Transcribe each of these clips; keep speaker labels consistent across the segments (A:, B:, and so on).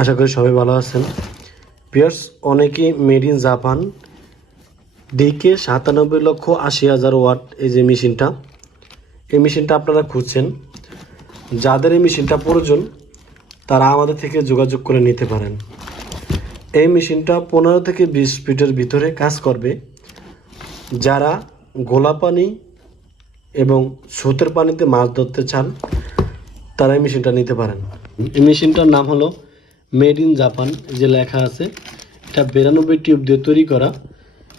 A: আশা করি সবাই ভালো আছেন। পিয়ার্স অনেকেই মেড ইন জাপান ডিকে সাতানব্বই লক্ষ আশি হাজার ওয়াট এই যে মেশিনটা। এই মেশিনটা আপনারা খুঁজছেন। যাদের এই মেশিনটা প্রয়োজন তারা আমাদের থেকে যোগাযোগ করে নিতে পারেন। এই মেশিনটা পনেরো থেকে বিশ ফিটের ভিতরে কাজ করবে। যারা গোলা পানি এবং স্রোতের পানিতে মাছ ধরতে চান, তারা এই মেশিনটা নিতে পারেন। এই মেশিনটার নাম হলো মেড ইন জাপান যে লেখা আছে। এটা বিরানব্বই টিউব দিয়ে তৈরি করা।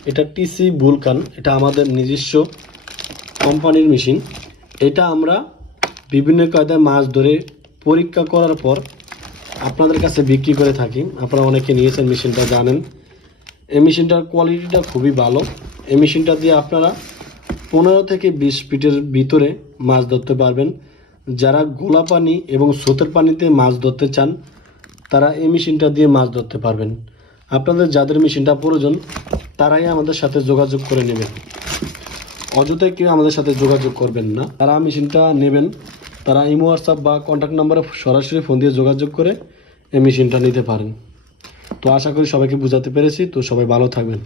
A: এটা টিসি বুলকান এটা আমাদের নিজস্ব কোম্পানির মেশিন। এটা আমরা বিভিন্ন কায়দায় মাছ ধরে পরীক্ষা করার পর আপনাদের কাছে বিক্রি করে থাকি। আপনারা অনেকে নিয়েছেন মেশিনটা, জানেন। এই মেশিনটার কোয়ালিটিটা খুবই ভালো। এই মেশিনটা দিয়ে আপনারা পনেরো থেকে বিশ ফিটের ভিতরে মাছ ধরতে পারবেন। যারা গোলা পানি এবং স্রোতের পানিতে মাছ ধরতে চান, তারা এই মেশিনটা দিয়ে মাছ ধরতে পারবেন। আপনাদের যাদের মেশিনটা প্রয়োজন, তারাই আমাদের সাথে যোগাযোগ করে নেবেন। অযথায় কেউ আমাদের সাথে যোগাযোগ করবেন না। তারা মেশিনটা নেবেন। তারা ইমো হোয়াটসঅ্যাপ বা কন্ট্যাক্ট নাম্বারে সরাসরি ফোন দিয়ে যোগাযোগ করে এই মেশিনটা নিতে পারেন। তো আশা করি সবাইকে বোঝাতে পেরেছি। তো সবাই ভালো থাকবেন।